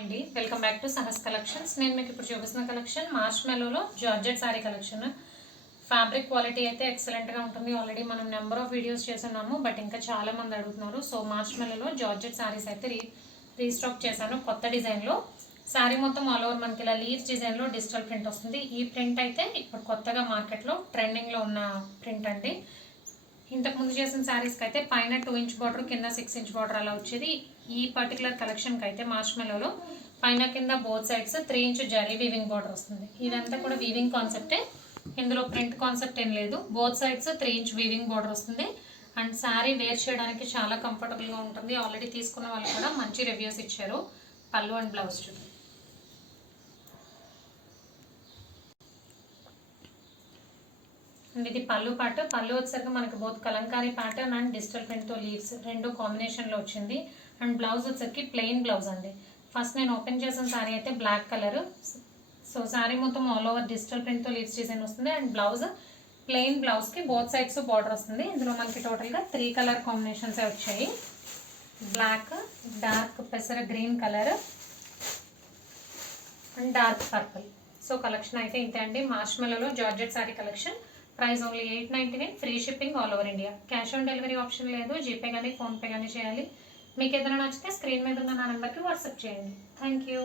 అండి, welcome back to Sahas collections. నేను మీకు ఇప్పుడు చూపిస్తున్న కలెక్షన్ మార్చ్ మెలోలో georgette sari collection. Fabric quality అయితే ఎక్సలెంట్గా ఉంటుంది. ఆల్రెడీ మనం నెంబర్ ఆఫ్ వీడియోస్ చేస్తున్నాము, బట్ ఇంకా చాలా మంది అడుగుతున్నారు. సో మార్చ్ మెలోలో జార్జెట్ శారీస్ అయితే రీస్టాక్ చేశాను కొత్త డిజైన్లో. శారీ మొత్తం ఆల్ ఓవర్ మనకి ఇలా లీవ్స్ డిజైన్లో డిజిటల్ ప్రింట్ వస్తుంది. ఈ ప్రింట్ అయితే ఇప్పుడు కొత్తగా మార్కెట్లో ట్రెండింగ్లో ఉన్న ప్రింట్ అండి. ఇంతకుముందు చేసిన శారీస్కి అయితే పైన 2 ఇంచ్ బార్డర్, కింద 6 ఇంచ్ బార్డర్ అలా వచ్చేది. ఈ పర్టికులర్ కలెక్షన్కి అయితే మార్చ్ మెలోలో పైన కింద both sides 3 inch zari weaving border వస్తుంది. ఇదంతా కూడా వీవింగ్ కాన్సెప్టే, ఇందులో ప్రింట్ కాన్సెప్ట్ ఏం లేదు. Both sides 3 inch weaving border వస్తుంది. అండ్ శారీ వేర్ చేయడానికి చాలా కంఫర్టబుల్గా ఉంటుంది. ఆల్రెడీ తీసుకున్న వాళ్ళు కూడా మంచి రివ్యూస్ ఇచ్చారు. పళ్ళు అండ్ బ్లౌజ్ చూడండి. అండ్ ఇది పళ్ళు పార్ట్. పళ్ళు వచ్చేసరికి మనకి both Kalamkari pattern and digital ప్రింట్తో లీవ్స్ రెండు కాంబినేషన్లో వచ్చింది. అండ్ బ్లౌజ్ వచ్చేసరికి ప్లెయిన్ బ్లౌజ్ అండి. ఫస్ట్ నేను ఓపెన్ చేసిన శారీ అయితే బ్లాక్ కలర్. సో శారీ మొత్తం ఆల్ ఓవర్ డిజిటల్ ప్రింట్తో లీవ్స్ డిజైన్ వస్తుంది. అండ్ బ్లౌజ్ ప్లెయిన్ బ్లౌజ్కి బోత్ సైడ్స్ బార్డర్ వస్తుంది. ఇందులో మనకి టోటల్గా 3 కలర్ కాంబినేషన్సే వచ్చాయి. బ్లాక్, డార్క్ పెసర green colour and dark purple. So collection అయితే ఇంతే అండి. మార్చ్ మెలోలో georgette sari collection. Price only 899, free shipping all over India. Cash on delivery option లేదు. జీపే కానీ ఫోన్పే కానీ చేయాలి. మీకు ఏదైనా నచ్చితే స్క్రీన్ మీద ఉన్న నా నెంబర్కి వాట్సాప్ చేయండి. Thank you.